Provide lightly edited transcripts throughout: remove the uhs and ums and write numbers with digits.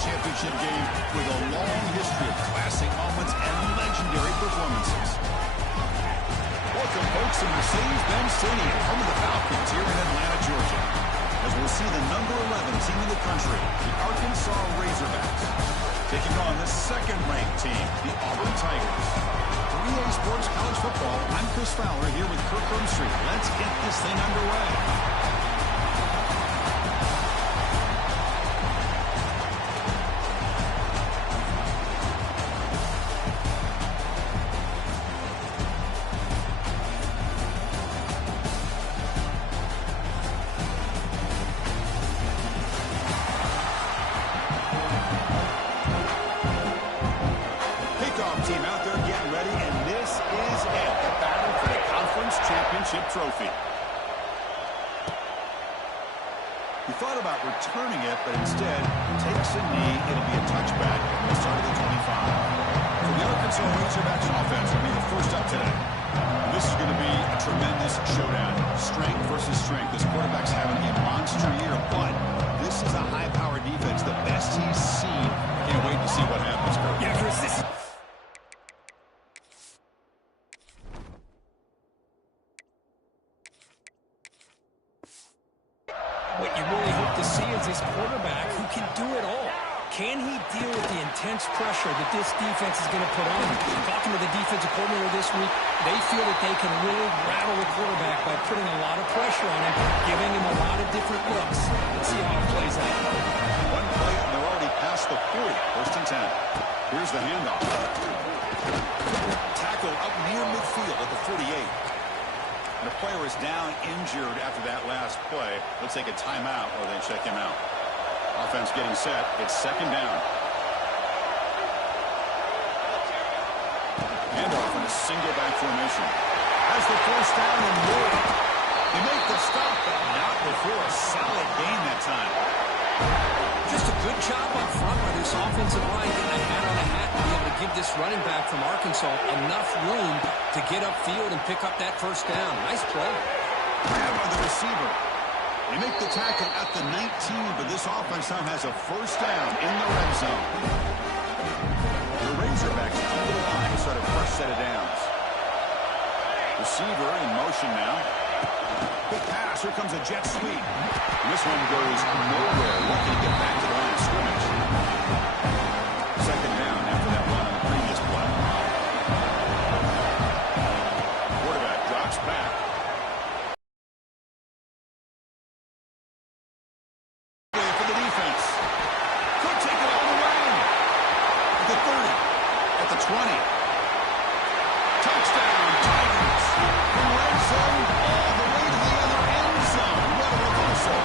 championship game with a long history of classic moments and legendary performances. Welcome, folks, to Mercedes-Benz Stadium, home of the Falcons here in Atlanta, Georgia, as we'll see the number 11 team in the country, the Arkansas Razorbacks, taking on the second-ranked team, the Auburn Tigers. For EA Sports College Football, I'm Chris Fowler here with Kirk Street. Let's get this thing underway. Team out there getting ready, and this is it, the battle for the conference championship trophy. He thought about returning it, but instead takes a knee. It'll be a touchback at the start of the 25. For the Arkansas Razorbacks offense will be the first up today. And this is going to be a tremendous showdown. Strength versus strength. This quarterback's having a monster year, but this is a high-powered defense, the best he's seen. Can't wait to see what happens, Kirk. Yeah, Chris, this... What you really hope to see is this quarterback who can do it all. Can he deal with the intense pressure that this defense is going to put on him? Talking to the defensive coordinator this week, they feel that they can really rattle the quarterback by putting a lot of pressure on him, giving him a lot of different looks. Let's see how it plays out. One play, and they're already past the 40. First and 10. Here's the handoff. Tackle up near midfield at the 48. And the player is down injured after that last play. Let's take a timeout while they check him out. Offense getting set. It's second down. Handoff in a single back formation. Has the first down and more. They make the stop, but not before a solid gain that time. Just a good job up front by this offensive line, getting a hat on a hat to be able to give this running back from Arkansas enough room to get upfield and pick up that first down. Nice play. Grab by the receiver. They make the tackle at the 19, but this offense now has a first down in the red zone. The Razorbacks come to the line to start a fresh set of downs. Receiver in motion now. Quick pass. Here comes a jet sweep. And this one goes nowhere. Lucky to get back to the line of scrimmage. Second down after that run on the previous play. Quarterback drops back. For the defense. Could take it all the way. At the 30. At the 20. Touchdown, Tigers. From red zone all the way to the other end zone. What a reversal.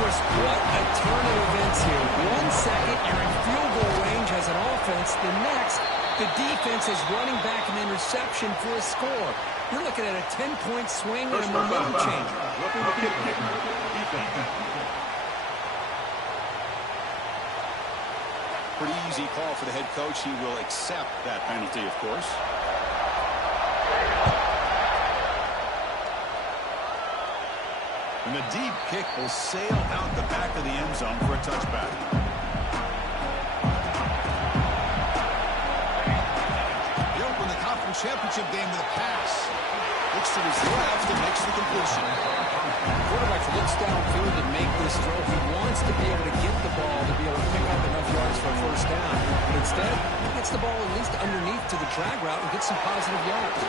Chris, what a turn of events here. 1 second, you're in field goal range as an offense. The next, the defense is running back an interception for a score. You're looking at a 10-point swing and a momentum changer. Pretty easy call for the head coach. He will accept that penalty, of course. And the deep kick will sail out the back of the end zone for a touchback. He opened the conference championship game with a pass. Looks to his left and makes the completion. Quarterback looks downfield to make this throw. He wants to be able to get the ball to be able to pick up enough yards for a first down. But instead, he gets the ball at least underneath to the drag route and gets some positive yards.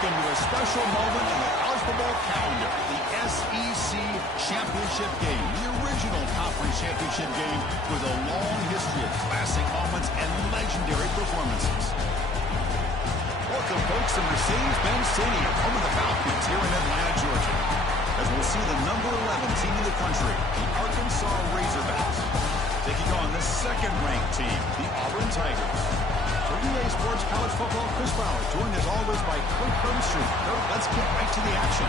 into a special moment in the college football calendar, the SEC Championship game, the original conference championship game with a long history of classic moments and legendary performances. Welcome, folks, to Mercedes-Benz Stadium, home of the Falcons here in Atlanta, Georgia, as we'll see the number 11 team in the country, the Arkansas Razorbacks, taking on the second-ranked team, the Auburn Tigers. For EA Sports College Football, Chris Bauer, joined as always by Kirk Herbstreit. Kirk, let's get right to the action.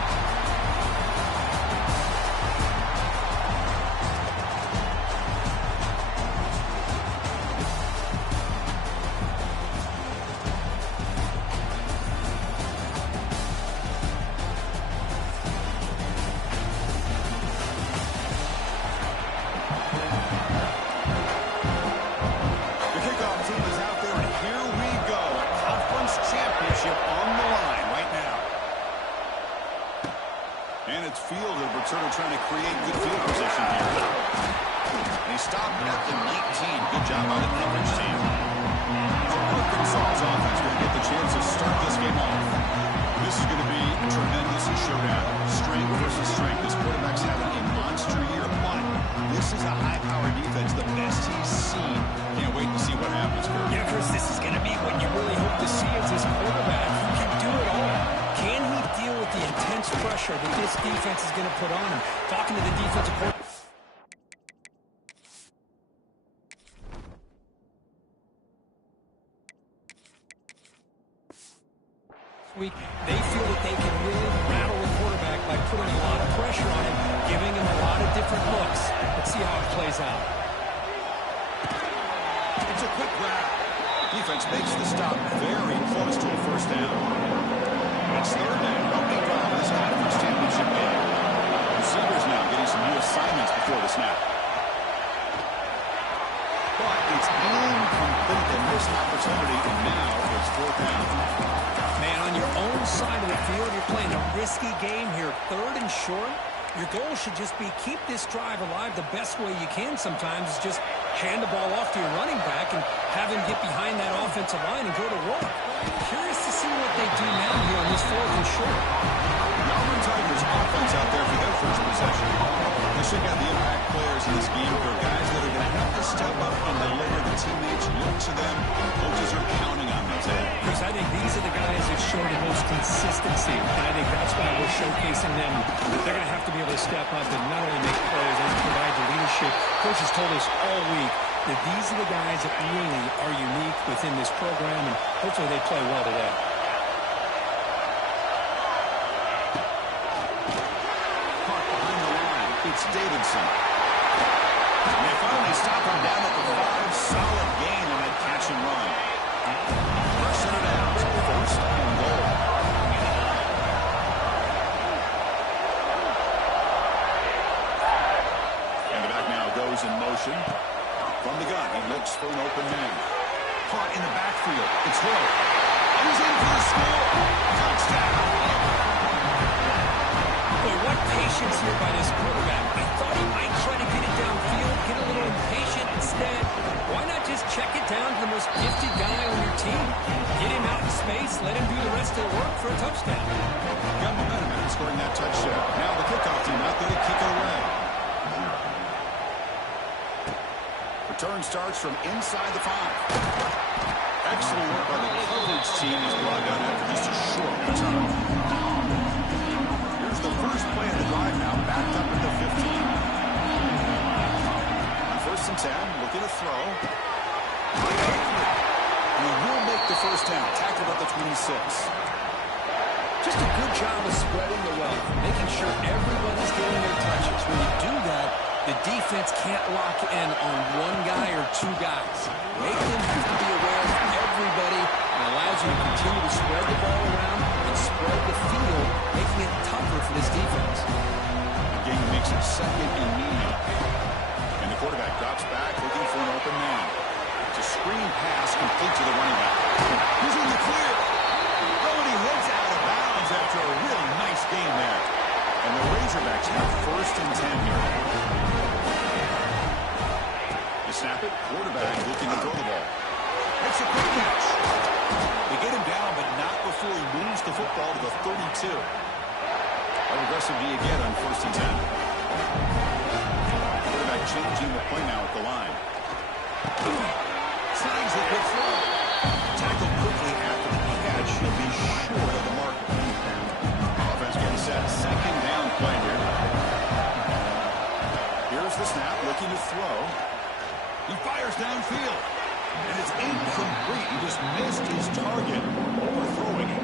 And it's fielded, but sort of trying to create good field position here. And he stopped at the 19. Good job by the coverage team. So Arkansas's offense going to get the chance to start this game off. This is going to be a tremendous showdown. Strength versus strength. This quarterback's having a monster year, but this is a high-powered defense, the best he's seen. Can't wait to see what happens, Kirk. Yeah, Chris, this is going to be what you really hope to see as this quarterback who can do it all. Can he deal with the intense pressure that this defense is going to put on him? Talking to the defensive coordinator. Week, they feel that they can really rattle the quarterback by putting a lot of pressure on him, giving him a lot of different looks. Let's see how it plays out. It's a quick grab. Defense makes the stop very close to a first down. It's third down. Opening drive of this conference championship game. Receivers now getting some new assignments before the snap. But it's incomplete, and missed opportunity, and now it's fourth down. Man, on your own side of the field, you're playing a risky game here. Third and short. Your goal should just be keep this drive alive the best way you can sometimes is just hand the ball off to your running back and have him get behind that offensive line and go to work. Curious to see what they do now here on this fourth and short. The Auburn Tigers offense out there for their first possession. They should have the impact players in this game for guys that are going to have to step up and deliver. The teammates look to them. Coaches are counting on them today. Chris, I think these are the guys that show the most consistency, and I think that's why we're showcasing them. They're going to have to be able to step up and not only make plays and provide the leadership. Coach has told us all week that these are the guys that really are unique within this program, and hopefully they play well today. Caught behind the line. It's Davidson. And they finally stop him down at the 5. Solid gain on that catch and run. First and down. First and goal. And the back now goes in motion. From the gun, he looks for an open man. Caught in the backfield. It's Hill. And he's in for the score. Touchdown. Boy, what patience here by this quarterback. I thought he might try to get it downfield, get a little impatient. Instead, why not just check it down to the most gifted guy on your team? Get him out in space, let him do the rest of the work for a touchdown. Got momentum after scoring that touchdown. Now the kickoff team out there to kick it away. Return starts from inside the 5. Excellent work by the coverage team as brought down after just a short return. Here's the first play of the drive now, backed up at the 15. On first and 10, looking to throw. And he will make the first down, tackled at the 26. Just a good job of spreading the wealth, making sure everybody's getting their touches. When you do that, the defense can't lock in on one guy or two guys. Make them have to be aware of everybody and allows you to continue to spread the ball around and spread the field, making it tougher for this defense. The game makes it second and medium. And the quarterback drops back, looking for an open man. It's a screen pass complete to the running back. He's in the clear. Oh, and he heads out of bounds after a really nice game there. And the Razorbacks have first and 10 here. They snap it. Quarterback looking to throw the ball. Makes a quick catch. They get him down, but not before he moves the football to the 2. How aggressive do you get on 1st and 10? Quarterback changing the play now at the line. Slides the quick throw. Tackled quickly after the catch. He'll be short of the marker. Offense getting set. 2nd down play here. Here's the snap, looking to throw. He fires downfield. And it's incomplete. He just missed his target, overthrowing it.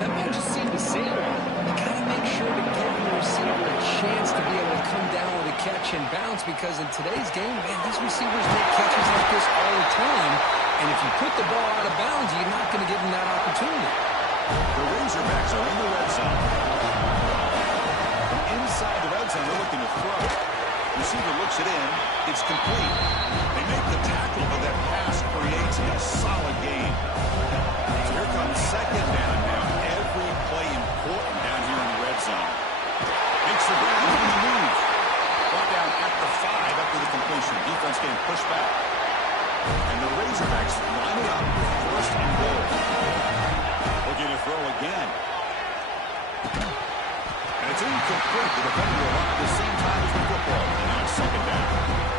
That might just seem to say a lot. You got to make sure to give the receiver a chance to be able to come down with a catch and bounce, because in today's game, man, these receivers make catches like this all the time. And if you put the ball out of bounds, you're not going to give them that opportunity. The Razorbacks are in the red zone. From inside the red zone, they're looking to throw. Receiver looks it in. It's complete. They make the tackle, but that pass creates a solid gain. So here comes 2nd down now. Every play important down here in the red zone. Makes the ground on the move. Brought down at the 5 after the completion. Defense getting pushed back. And the Razorbacks line it up with 1st and goal. Looking to throw again. And it's incomplete. The defender arrived at the same time as the football. And now it's 2nd down.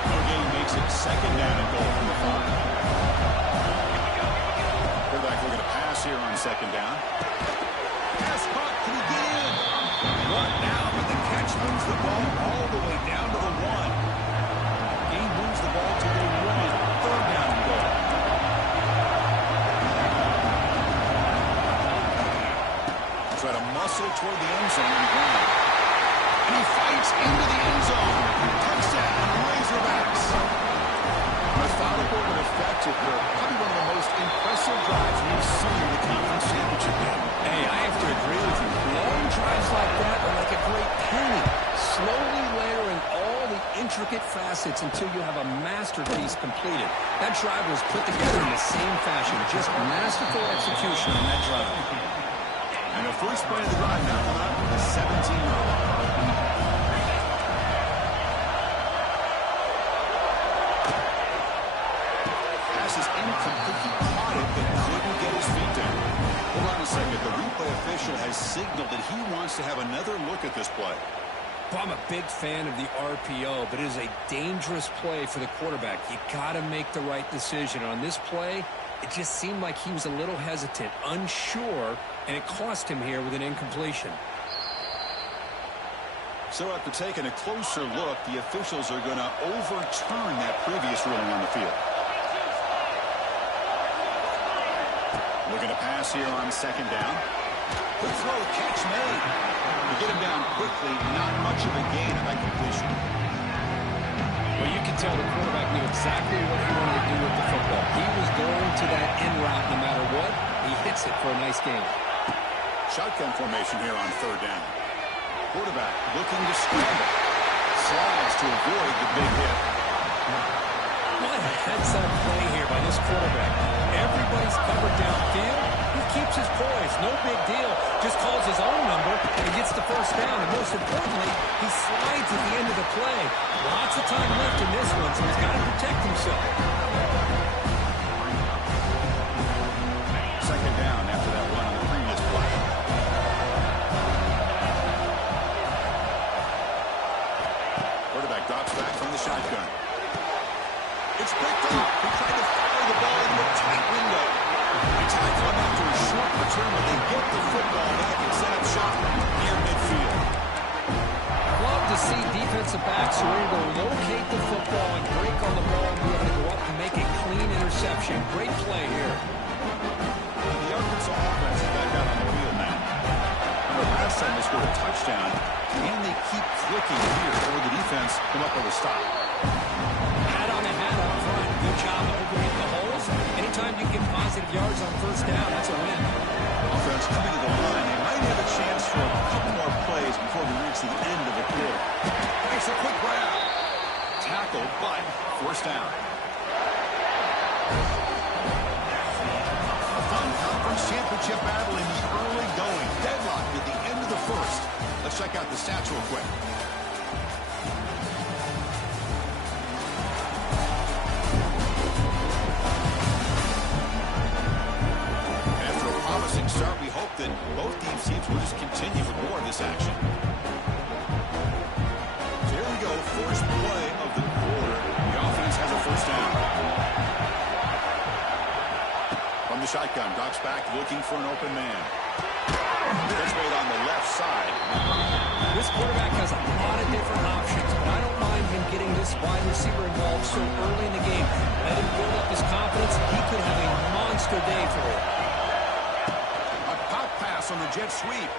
No gain makes it 2nd down and goal from the 5. Quarterback looking to pass here on 2nd down. Pass caught. Can he get in? What now? But the catch moves the ball all the way down to the 1. Gain moves the ball to the 1. 3rd down and goal. Try to muscle toward the end zone on the ground. And he fights into the end zone. Touchdown, Razorbacks. Methodical but effective. Probably one of the most impressive drives we've seen in the conference championship game. Hey, I have to agree with you. Long drives like that are like a great painting. Slowly layering all the intricate facets until you have a masterpiece completed. That drive was put together in the same fashion. Just masterful execution on that drive. And the first play of the drive now coming up with a 17-yard line. Pass is incomplete. He caught it, but couldn't get his feet down. Hold on a second. The replay official has signaled that he wants to have another look at this play. Well, I'm a big fan of the RPO, but it is a dangerous play for the quarterback. You got to make the right decision. On this play, it just seemed like he was a little hesitant, unsure, and it cost him here with an incompletion. So after taking a closer look, the officials are going to overturn that previous ruling on the field. Looking to pass here on 2nd down. Quick throw, catch made. To get him down quickly, not much of a gain on that completion. Well, you can tell the quarterback knew exactly what he wanted to do with the football. He was going to that end route no matter what. He hits it for a nice gain. Shotgun formation here on 3rd down. Quarterback looking to scramble. Slides to avoid the big hit. What a heads-up play here by this quarterback. Everybody's covered downfield. He keeps his poise. No big deal. Just calls his own number and gets the 1st down. And most importantly, he slides at the end of the play. Lots of time left in this one, so he's got to protect himself. 2nd down after that run on the previous play. Quarterback drops back from the shotgun. It's picked up. He tried to fire the ball into a tight window. They tackle him after a short return, but they get the football back and set up shop near midfield. Love to see defensive backs who are able to locate the football and break on the ball and be able to go up and make a clean interception. Great play here. The Arkansas offense is back out on the field now. The last time they scored a touchdown, and they keep clicking here or the defense come up with a stop. Hat on a hat up front. Good job of opening the holes. Anytime you get positive yards on 1st down, that's a win. Offense coming to the line. They might have a chance for a couple more plays before we reach the end of the quarter. Makes a quick grab. Tackled, but 1st down. A fun conference championship battle in the early going. Deadlock at the end of the 1st. Let's check out the stats real quick. After a promising start, we hope that both teams will just continue with more of this action. So here we go, first play of the quarter. The offense has a first down. From the shotgun, drops back looking for an open man. That's made on the left side. This quarterback has a lot of different options, but I don't mind him getting this wide receiver involved so early in the game. Let him build up his confidence. He could have a monster day for it. A pop pass on the jet sweep.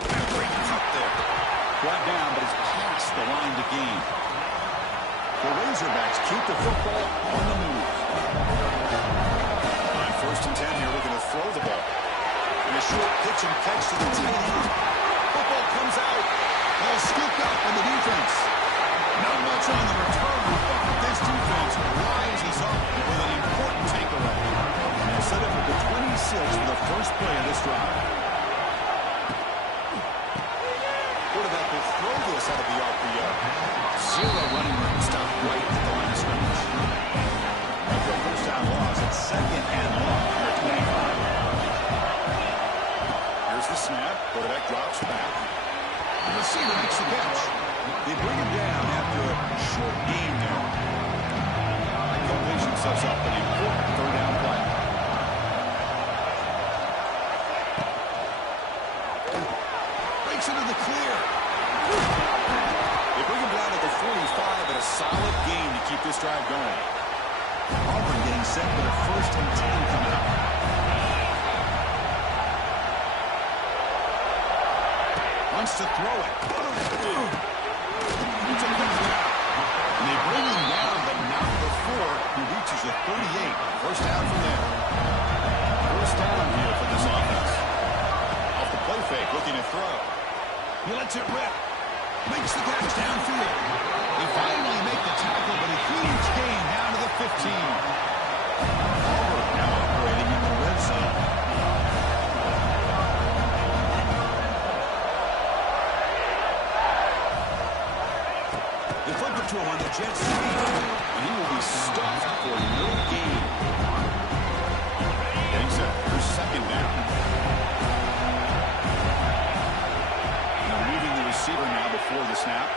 Great cut there. Brought down, but it's past the line to gain. The Razorbacks keep the football on the move. On first and 10 here, looking to throw the ball. And a short pitch and catch to the tight end. Football comes out. Ball scooped up on the defense. Not much on the return, but this defense rises up with an important takeaway. And they'll set up at the 26 for the first play of this drive. Quarterback will throw this out of the RPO. Zero running room. Stop right at the line of scrimmage. After a first down loss, it's second and long here at 25. Here's the snap. Quarterback drops back. The receiver makes the catch. They bring him down after a short gain there. Completion sets up an important third down play. Breaks into the clear. They bring him down at the 45 and a solid gain to keep this drive going. Auburn getting set for the first and 10 coming up. Wants to throw it. It's a quick down. And they bring him down, but not before he reaches the 38. First down from there. First down here for this offense. Off the play fake, looking to throw. He lets it rip. Makes the catch downfield. They finally make the tackle, but a huge gain down to the 15. Auburn now operating in the red zone. They flip it to him on the jet sweep, and he will be stuffed for no gain. Getting set for second down. Moving the receiver now before the snap.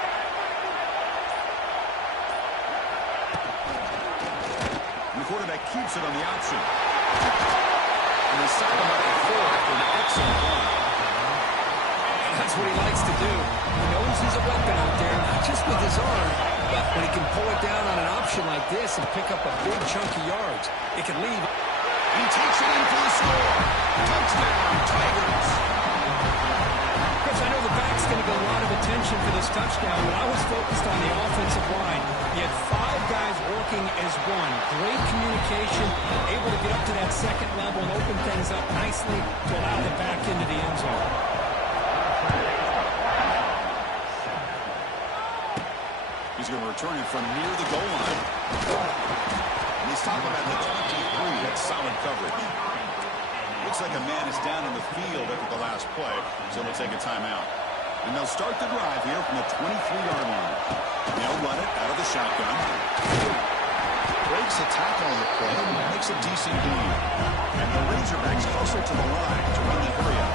And the quarterback keeps it on the option. And they stop him at the 4 after an excellent run. That's what he likes to do. He knows he's a weapon out there, not just with his arm, but when he can pull it down on an option like this and pick up a big chunk of yards, it can leave. And he takes it in for the score. Touchdown, Tigers. Chris, I know the back's going to get a lot of attention for this touchdown, but I was focused on the offensive line. He had 5 guys working as one. Great communication, able to get up to that second level and open things up nicely to allow them back into the end zone. He's going to return it from near the goal line. And he's talking about the 23. That's solid coverage. Looks like a man is down in the field after the last play, so they'll take a timeout. And they'll start the drive here from the 23-yard line. They'll run it out of the shotgun. Breaks a tackle on the play and makes a decent gain. And the Razorbacks closer to the line to run the hurry up.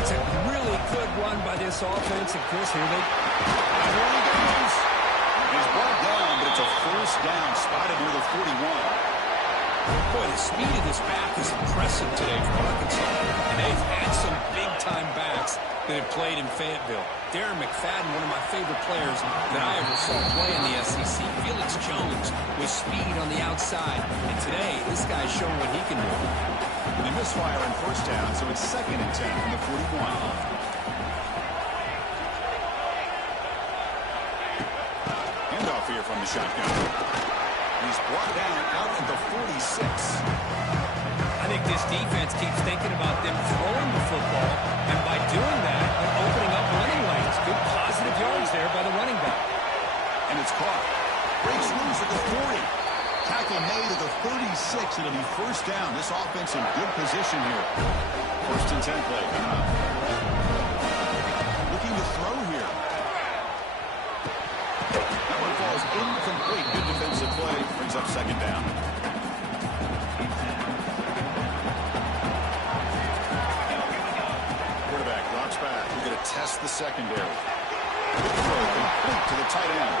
That's a really good run by this offense. And Chris, here they There he goes. He's brought down, but it's a first down spotted near the 41. Boy, the speed of this back is impressive today for Arkansas. And they've had some big-time backs that have played in Fayetteville. Darren McFadden, one of my favorite players that I ever saw play in the SEC. Felix Jones with speed on the outside. And today, this guy's showing what he can do. They misfire on first down, so it's second and 10 from the 41. Handoff here from the shotgun. He's brought down out at the 46. I think this defense keeps thinking about them throwing the football, and by doing that, they're opening up running lanes. Good positive yards there by the running back. And it's caught. Breaks loose at the 40. Tackle made at the 36. It'll be first down. This offense in good position here. First and 10 play coming up. Looking to throw here. That one falls incomplete. Good defensive play. Brings up second down. against the secondary. Good throw complete to the tight end.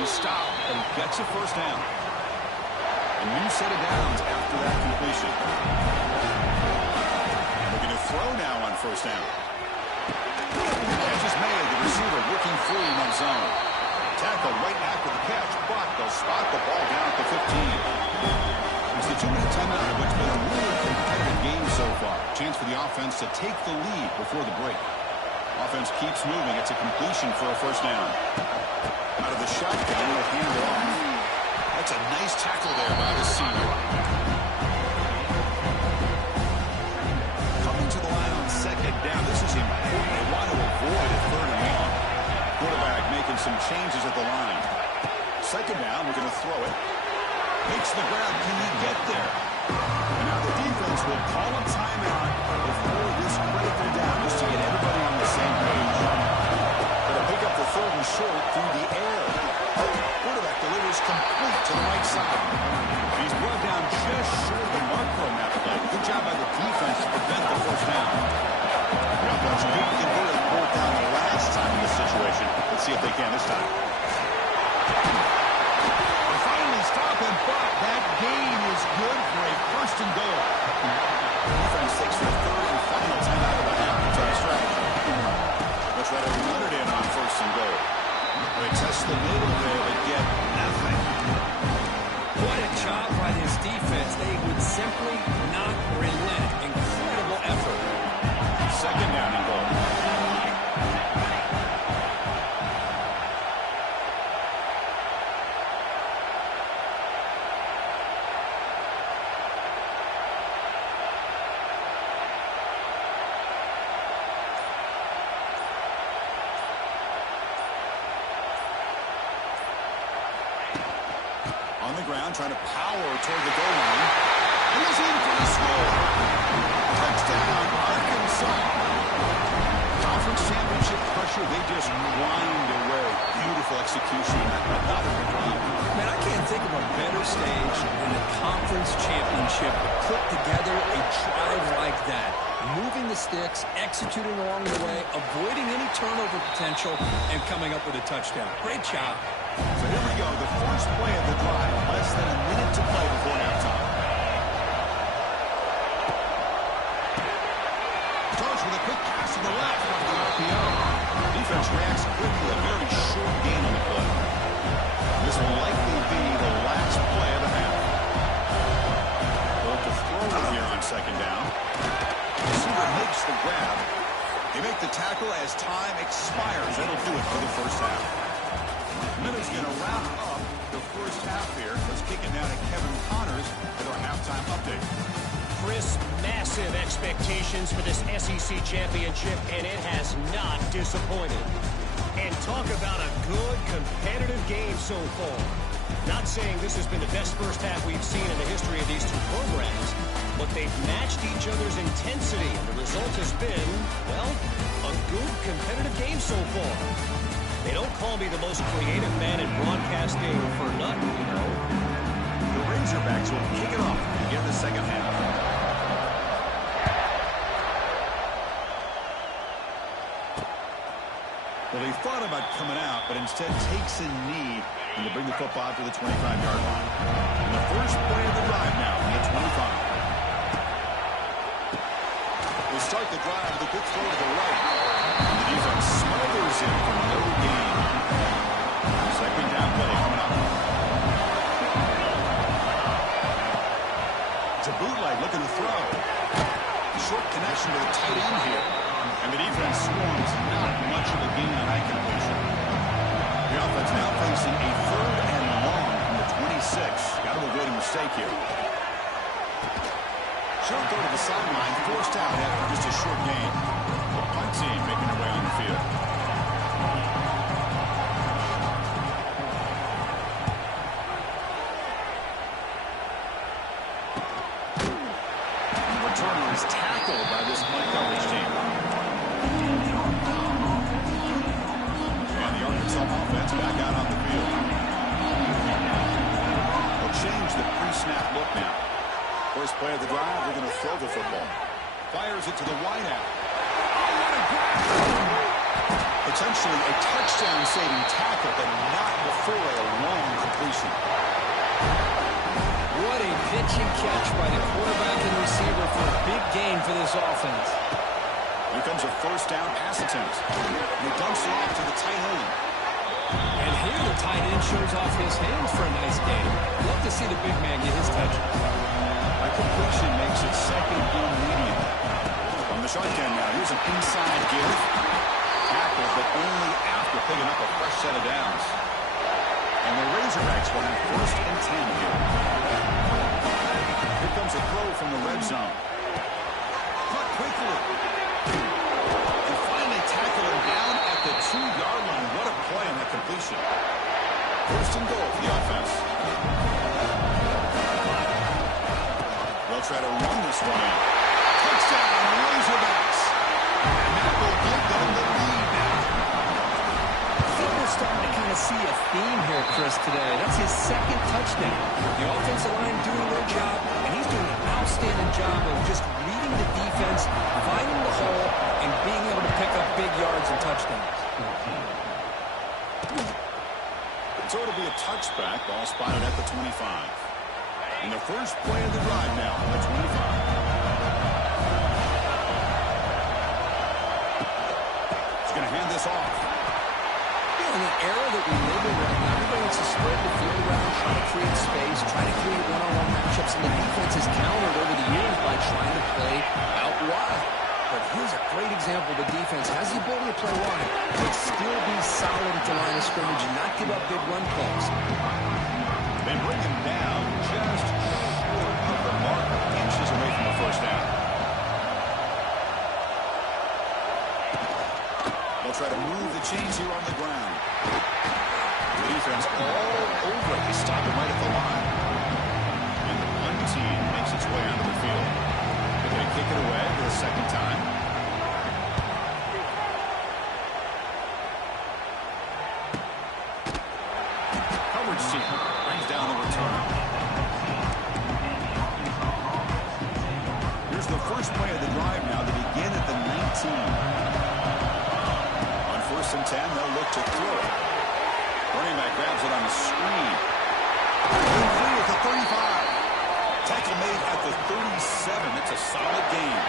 He stopped and gets a first down. A new set of downs after that completion. Looking to throw now on first down. Catch is made. The receiver working free in that zone. Tackle right after the catch, but they'll spot the ball down at the 15. It's the 2-minute timeout of what's been a really competitive game so far. Chance for the offense to take the lead before the break. Offense keeps moving. It's a completion for a first down. Out of the shotgun, he'll hand it off. That's a nice tackle there by the senior. Coming to the line on second down. This is important. They want to avoid a third and long. Quarterback making some changes at the line. Second down, we're going to throw it. Makes the grab. Can he get there? And now the defense will call a timeout before this critical down, just to get everybody on the same page. Going to pick up the third and short through the air. Quarterback delivers complete to the right side. He's brought down just short of the marker on that play. Good job by the defense to prevent the first down. Now, Coach, maybe we can get a fourth down the last time in this situation. Let's see if they can this time. They finally stop him, but that gain is good for a first and goal. Defense takes their third and final timeout of the half. That's our strategy. Let's try to run it in on first and goal. They test the middle there, but get nothing. What a job by this defense. They would simply not relent. Incredible effort. Second down and goal. On the ground, trying to power toward the goal line. And he's in for the score. Touchdown, Arkansas. Conference championship pressure, they just grind away. Beautiful execution. Not a problem. Man, I can't think of a better stage than a conference championship to put together a drive like that. Moving the sticks, executing along the way, avoiding any turnover potential, and coming up with a touchdown. Great job. So here we go, the first play of the drive. Less than a minute to play before halftime. Throws with a quick pass to the left off the RPO. Defense reacts quickly, a very short gain on the play. This will likely be the last play of the half. They'll have to throw it here on second down. Receiver makes the grab. They make the tackle as time expires. That'll do it for the first half. Minute's going to wrap up the first half here. Let's kick it down to Kevin Connors with our halftime update. Chris, massive expectations for this SEC championship, and it has not disappointed. And talk about a good, competitive game so far. Not saying this has been the best first half we've seen in the history of these two programs, but they've matched each other's intensity, and the result has been, well, a good, competitive game so far. They don't call me the most creative man in broadcasting for nothing, you know. The Razorbacks will kick it off to begin the second half. Well, they thought about coming out, but instead takes a knee and to bring the football to the 25-yard line. And the first play of the drive now from the 25. They start the drive with a quick throw to the right. And the defense smothers him for no gain. Second down play coming up. It's a bootleg looking to throw. Short connection to the tight end here. And the defense swarms not much of a gain on that completion. The offense now facing a third and long from the 26. Got to avoid a mistake here. Short throw to the sideline, forced out after just a short gain. The punt team making their way on the field. The returner is tackled by this punt coverage team. And the Arkansas offense back out on the field. They'll change the pre-snap look now. First play of the drive, they're going to throw the football. Fires it to the wideout. Oh, what a grab! Potentially a touchdown-saving tackle, but not before a long completion. What a pitch and catch by the quarterback and receiver for a big gain for this offense. Here comes a first down pass attempt. He dumps it off to the tight end. And here the tight end shows off his hands for a nice gain. Love to see the big man get his touch. A completion makes it second and medium. From the shotgun now, here's an inside give. Tackle, but only after picking up a fresh set of downs. And the Razorbacks will have first and 10 here. Here comes a throw from the red zone. Caught quickly. And finally tackle him down at the 2-yard line. What a play on that completion. First and goal for the offense. They'll try to run this one in. Touchdown, Razorbacks. And that will give them the lead now. I think we're starting to kind of see a theme here, Chris, today. That's his second touchdown. The offensive line doing their job, and he's doing an outstanding job of just reading the defense, finding the hole, and being able to pick up big yards and touchdowns. So it'll be a touchback, ball spotted at the 25. And the first play of the drive now at the 25. He's going to hand this off. In the era that we live in right now, everybody wants to spread the field around, try to create space, try to create one-on-one matchups, and the defense has countered over the years by trying to play out wide. But here's a great example. The defense has the ability to play wide, but still be solid at the line of scrimmage and not give up big run plays. They bring him down just short of the mark, inches away from the first down. They'll try to move the chains here on the ground. The defense all over it. They stop him right at the line. And the punt team makes its way onto the field. They're going to kick it away for the second time. Coverage team brings down the return. Here's the first play of the drive now to begin at the 19. First and 10, they'll look to throw it. Running back grabs it on the screen. Complete at the 35. Tackle made at the 37. That's a solid gain.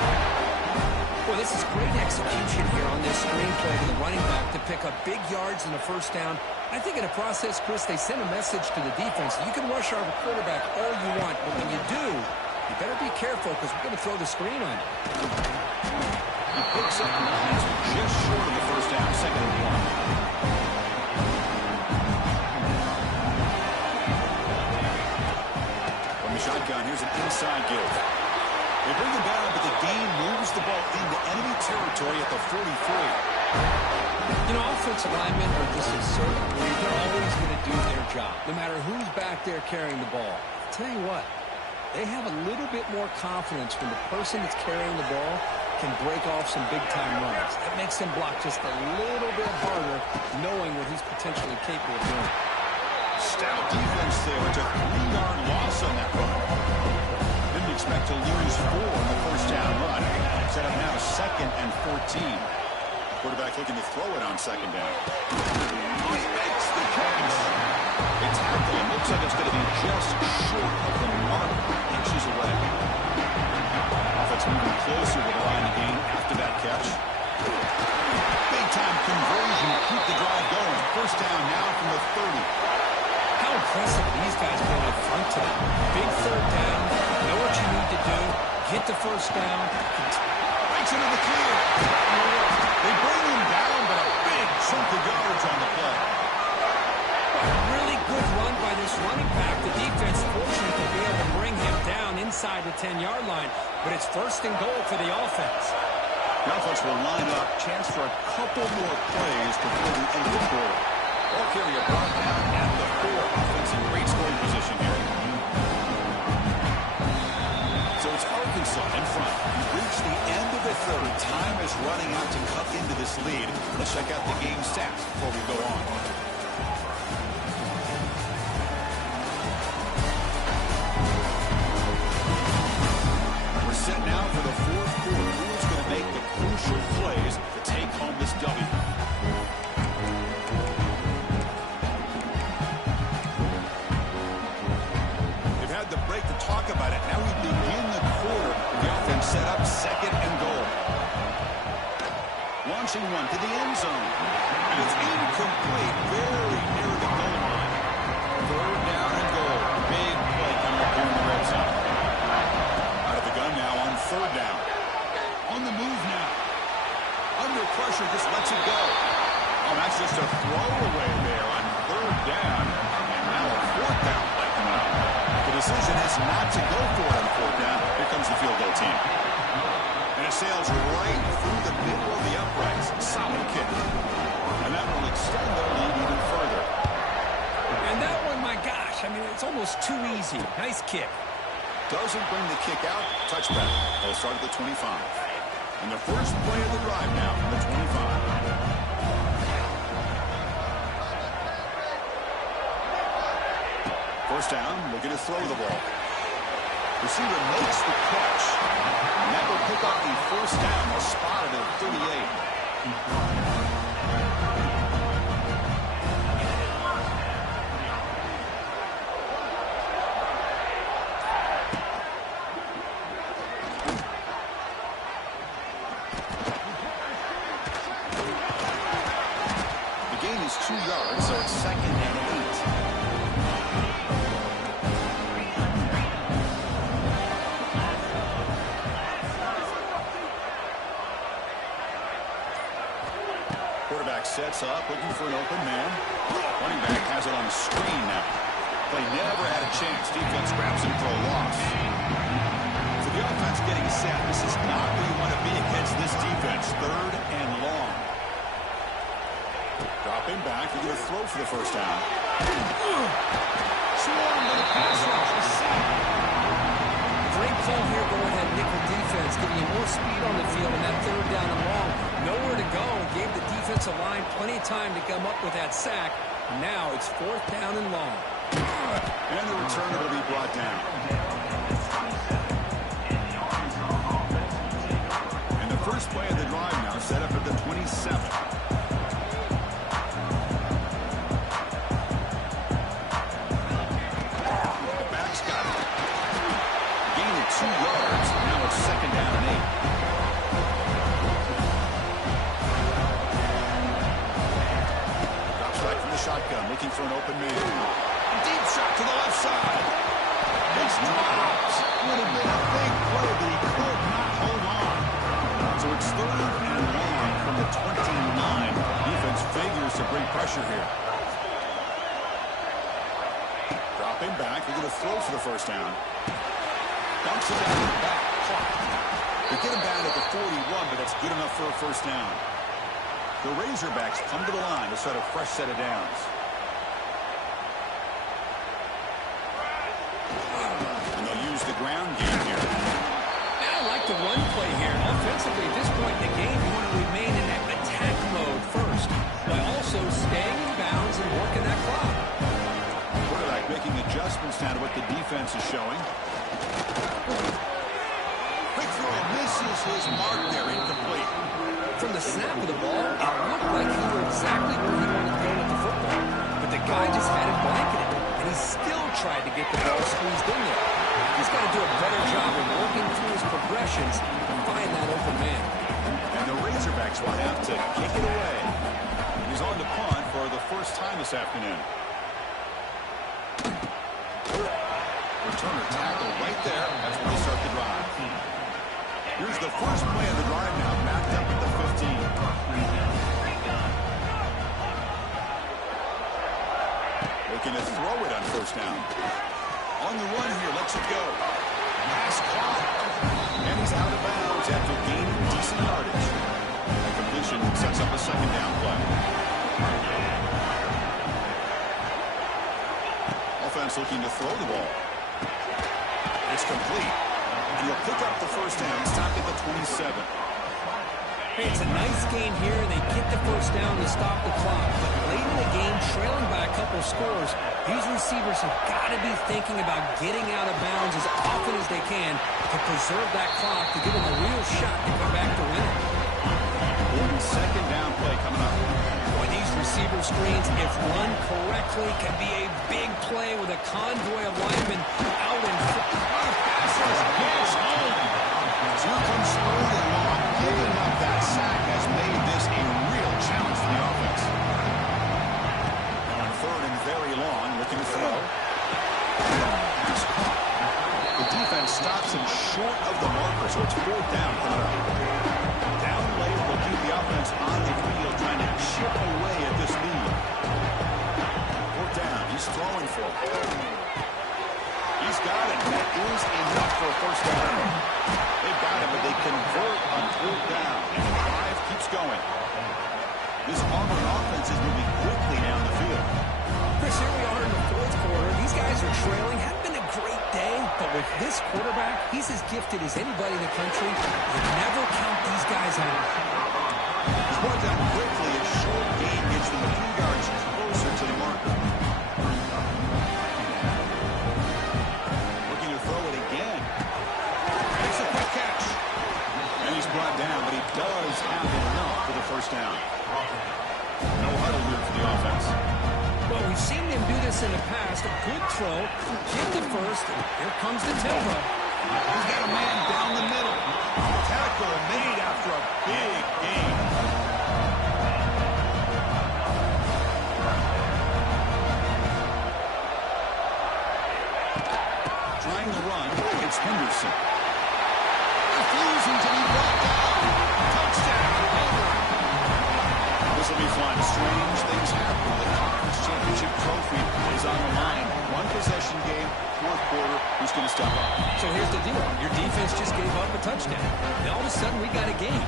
Well, this is great execution here on this screen play to the running back to pick up big yards in the first down. I think in the process, Chris, they send a message to the defense. You can rush our quarterback all you want, but when you do, you better be careful because we're going to throw the screen on you. He picks up lines just short of the first down, second and 1. From the shotgun, here's an inside give. They bring him down, but the gain moves the ball into enemy territory at the 43. You know, offensive linemen are just a certain breed. They're always going to do their job, no matter who's back there carrying the ball. I'll tell you what, they have a little bit more confidence when the person that's carrying the ball can break off some big-time runs. That makes him block just a little bit harder, knowing what he's potentially capable of doing. Stout defense there. It's a 3-yard loss on that run. Didn't expect to lose 4 on the first down run. Set up now second and 14. Quarterback looking to throw it on second down. He makes the catch. They tackle him. Looks like it's going to be just short of the mark, inches away. Offense moving closer to the line of game after that catch. Big-time conversion to keep the drive going. First down now from the 30. How impressive these guys been up front today. Big third down, know what you need to do, get the first down. Breaks into the clear. They bring him down, but a big chunk of yards on the play. A really good run by this running back. The defense fortunate to be able to bring him down inside the 10-yard line, but it's first and goal for the offense. The offense will line up. Chance for a couple more plays before the end of the quarter. Ball carrier brought down at the 4. Offense in great scoring position here. So it's Arkansas in front. We've reached the end of the third. Time is running out to cut into this lead. Let's check out the game stats before we go on. We're set now for the fourth quarter. Who's going to make the crucial plays to take home this W? Launching one to the end zone. And it's incomplete. Very near the goal line. Third down and goal. Big play coming up here in the red zone. Out of the gun now on third down. On the move now. Under pressure, just lets it go. Oh, that's just a throwaway there on third down. And now a fourth down play coming up. The decision is not to go for it on fourth down. Here comes the field goal team. And it sails right through the middle of the uprights. Solid kick. And that will extend their lead even further. And that one, my gosh, I mean, it's almost too easy. Nice kick. Doesn't bring the kick out. Touchback. They'll start at the 25. And the first play of the drive now from the 25. First down, looking to throw the ball. Receiver makes the catch. And that will pick up the first down. They'll spot it at 38. The gain is 2 yards, so it's second and 8. Quarterback sets up, looking for an open man. Running back has it on the screen now. Play never had a chance. Defense grabs him for a loss. So the offense getting set. This is not where you want to be against this defense. Third and long. Dropping back. They're going to throw for the first down. Swarm with a pass rush. Great call here, go ahead nickel defense, giving you more speed on the field in that third down and long. Nowhere to go. Gave the defensive line plenty of time to come up with that sack. Now it's fourth down and long. And the returner will be brought down. And the first play of the drive now set up at the 27. The back's got it. Gain of 2 yards. Now it's second down and 8. Shotgun, looking for an open man. Deep shot to the left side. It's dropped. Would have been a big play, but he could not hold on. So it's third and long from the 29. Defense figures to bring pressure here. Dropping back. They're going to throw for the first down. Dumps it down to the back. Clock. They get him down at the 41, but that's good enough for a first down. The Razorbacks come to the line to start a fresh set of downs. And they'll use the ground game here. I like the run play here. Offensively, at this point in the game, you want to remain in that attack mode first, while also staying in bounds and working that clock. Quarterback making adjustments now to what the defense is showing. Quick throw misses his mark there, incomplete. From the snap of the ball, it looked like he knew exactly where he wanted to go with the football. But the guy just had it blanketed, and he still tried to get the ball squeezed in there. He's got to do a better job of working through his progressions to find that open man. And the Razorbacks will have to kick it away. He's on the punt for the first time this afternoon. Returner tackle right there. That's where they start the drive. Here's the first play of the drive now, backed up at the 15. Looking to throw it on first down. On the run here, lets it go. Pass caught. And he's out of bounds after gaining decent yardage. That completion sets up a second down play. Offense looking to throw the ball. It's complete. And he'll pick up the first down, stop at the 27. Hey, it's a nice game here. They get the first down to stop the clock. But late in the game, trailing by a couple scores, these receivers have got to be thinking about getting out of bounds as often as they can to preserve that clock to give them a real shot to come back to win it. Gordon's second down play coming up. Boy, these receiver screens, if run correctly, can be a big play with a convoy of linemen out in front. Yes, home. Here comes Spurrier along. Giving up that sack has made this a short of the marker, so it's fourth down coming up. Down late will keep the offense on the field, trying to chip away at this lead. Fourth down, he's throwing for it. He's got it. That is enough for a first down. They've got it, but they convert on fourth down, and the drive keeps going. This Auburn offense is moving quickly down the field. Chris, here we are in the fourth quarter. These guys are trailing. Hadn't been a great day, but with this quarterback, he's as gifted as anybody in the country. You never count these guys out. He's brought down quickly. A short gain gets them a few yards closer to the marker. Looking to throw it again. Makes a quick catch. And he's brought down, but he does have enough for the first down. No huddle here for the offense. Well, we've seen them do this in the past. A good throw, get to first, and here comes the tempo. He's got a man down the middle. Tackle made after a big gain. Trying to run, it's Henderson. Refusing to be brought down. Touchdown, Auburn. This will be fun. Strange things happen. The conference championship trophy is on the line. One possession game, fourth quarter. Who's going to step up? So here's the deal. Your defense just gave up a touchdown. Now all of a sudden we got a game.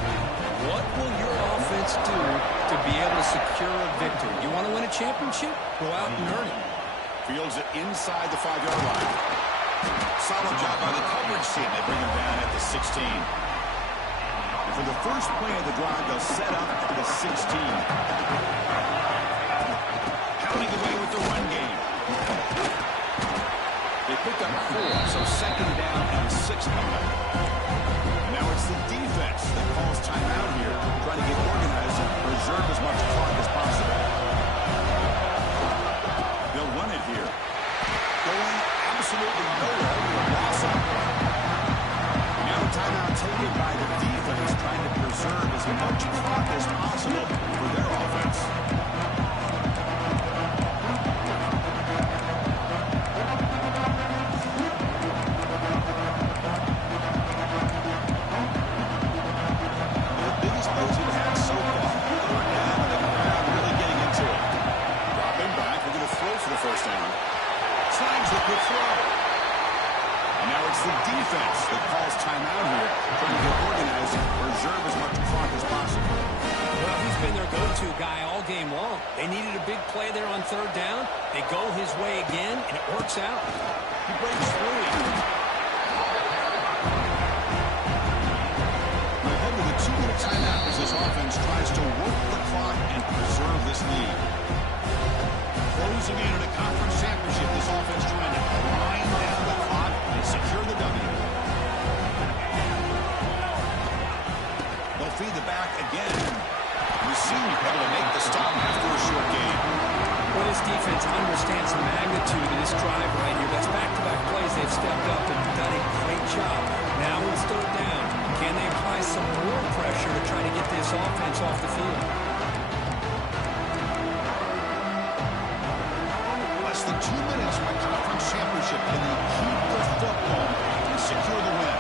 What will your offense do to be able to secure a victory? You want to win a championship? Go out and earn it. Fields it inside the 5-yard line. Solid job by the coverage team. They bring him down at the 16. And for the first play of the drive, they'll set up at the 16. Pounding away with the run game. They pick up 4, so second down and 6 coming up. Now it's the defense that calls timeout here, trying to get organized and preserve as much clock as possible. They'll run it here. Going absolutely nowhere with a loss of it. Now a timeout taken by the defense, trying to preserve as much clock as possible for their offense. The biggest plays we've had so far. Third down, and the crowd really getting into it. Dropping back, they're going to throw for the first down. Slides the quick throw. And now it's the defense that calls timeout here, trying to get organized and preserve as much clock as possible. Well, he's been their go-to guy all game long. They needed a big play there on third down. They go his way again, and it works out. He breaks free. We'll head to the 2-minute timeout as this offense tries to work the clock and preserve this lead. Closing in on a conference championship, this offense trying to grind down the clock and secure the W. They'll feed the back again. We seem able to make the stop after a short game. Well, this defense understands the magnitude of this drive right here. That's back-to-back plays. They've stepped up and done a great job. Now it's third down. Can they apply some more pressure to try to get this offense off the field? Less than 2 minutes for a conference championship. Can they keep the football and secure the win?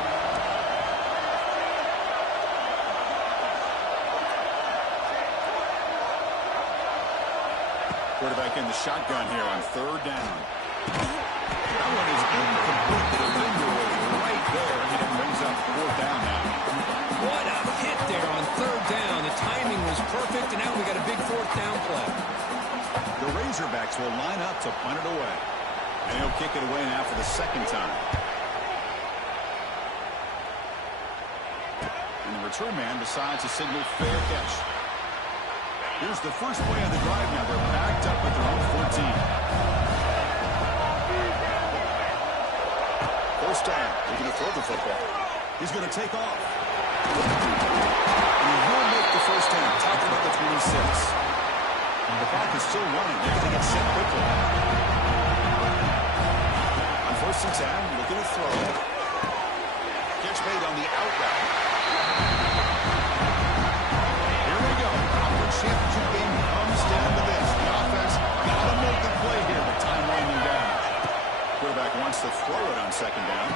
Quarterback in the shotgun here on third down. That one is incomplete. The defender was right there, and it brings up fourth down now. What a hit there on third down. The timing was perfect, and now we got a big fourth down play. The Razorbacks will line up to punt it away. And he'll kick it away now for the second time. And the return man decides to signal fair catch. Here's the first play of the drive now. They're backed up at their own 14. First down. They're going to throw the football. He's going to take off. And he will make the first down. Talking about the 26. The clock is still running. They have to get set quickly. On first and 10, looking to throw. Catch made on the out route. Here we go. Conference championship game comes down to this. The offense got to make the play here, but time winding down. Quarterback wants to throw it on second down.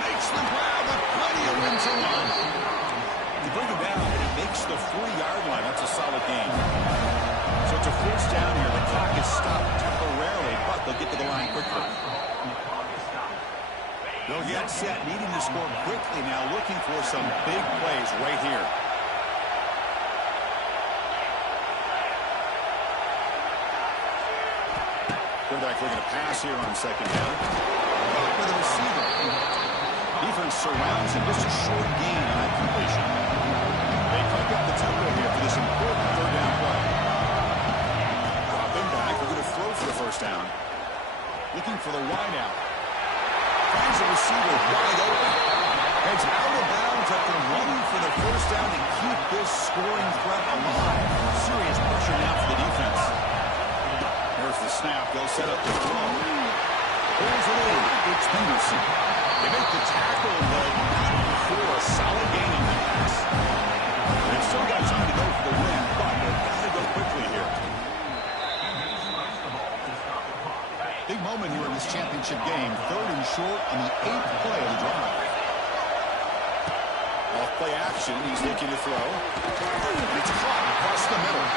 Makes the grab with plenty of room to run. You bring him down, and he makes the 3-yard line. That's a solid game. So it's a first down here. The clock is stopped temporarily, but they'll get to the line quickly. They'll get set, needing to score quickly now, looking for some big plays right here. Quarterback looking to pass here on second down. Back with a receiver. Defense surrounds him. Just a short gain on that completion. They pick up the tempo here for this important third down play. Drop him back. We're going to throw for the first down. Looking for the wide out. Finds a receiver wide open. Heads out of bounds after running for the first down to keep this scoring threat alive. Serious pressure now for the defense. There's the snap. They'll set up the throw. Pulls it in. It's Peterson. They make the tackle, but not before a solid gain in the pass. They've still got time to go for the win, but they've got to go quickly here. Big moment here in this championship game. 3rd and short on the 8th play of the drive. Off play action. He's looking to throw. And it's caught across the middle.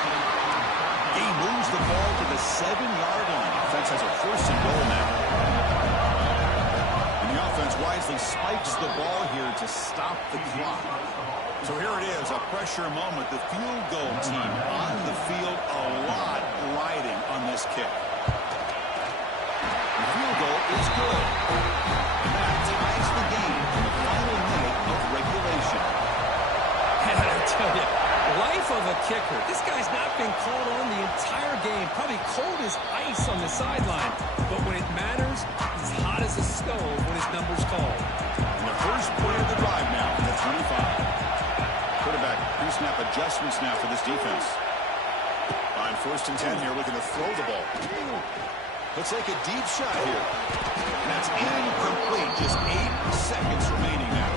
He moves the ball to the 7-yard line. Offense has a 1st and goal now. And the offense wisely spikes the ball here to stop the clock. So here it is, a pressure moment. The field goal team on the field, a lot riding on this kick. The field goal is good. And that ties the game in the final minute of regulation. And I tell you, life of a kicker. This guy's not been called on the entire game. Probably cold as ice on the sideline. But when it matters, he's hot as a stove when his number's called. And the first play of the drive now from the 25. Quarterback pre-snap adjustments now for this defense. On 1st and 10 here, looking to throw the ball. Let's take a deep shot here. And that's incomplete. Just 8 seconds remaining now.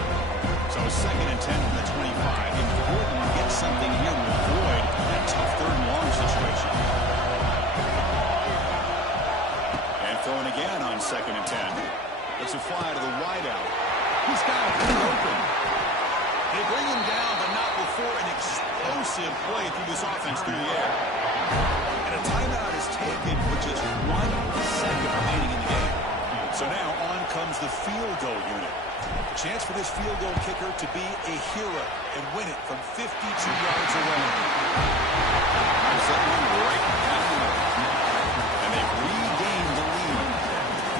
So 2nd and 10 from the 25. Important to get something here to avoid that tough 3rd and long situation. And throwing again on 2nd and 10. Let's a fly to the wideout. He's got it pretty open. They bring him down, but not before an explosive play through this offense through the air. And a timeout is taken with just 1 second remaining in the game. So now on comes the field goal unit. Chance for this field goal kicker to be a hero and win it from 52 yards away. Right down the middle. And they've regained the lead.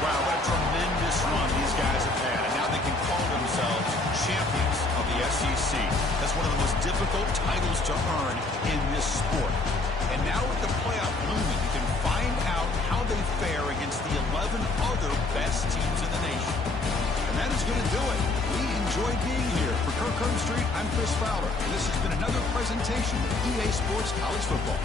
Wow, what a tremendous run these guys have had. And now they can call themselves champions of the SEC. That's one of the most difficult titles to earn in this sport. And now with the playoff looming, you can find out how they fare against the 11 other best teams in the nation. And that is going to do it. We enjoyed being here. For Kirk Street, I'm Chris Fowler. And this has been another presentation of EA Sports College Football.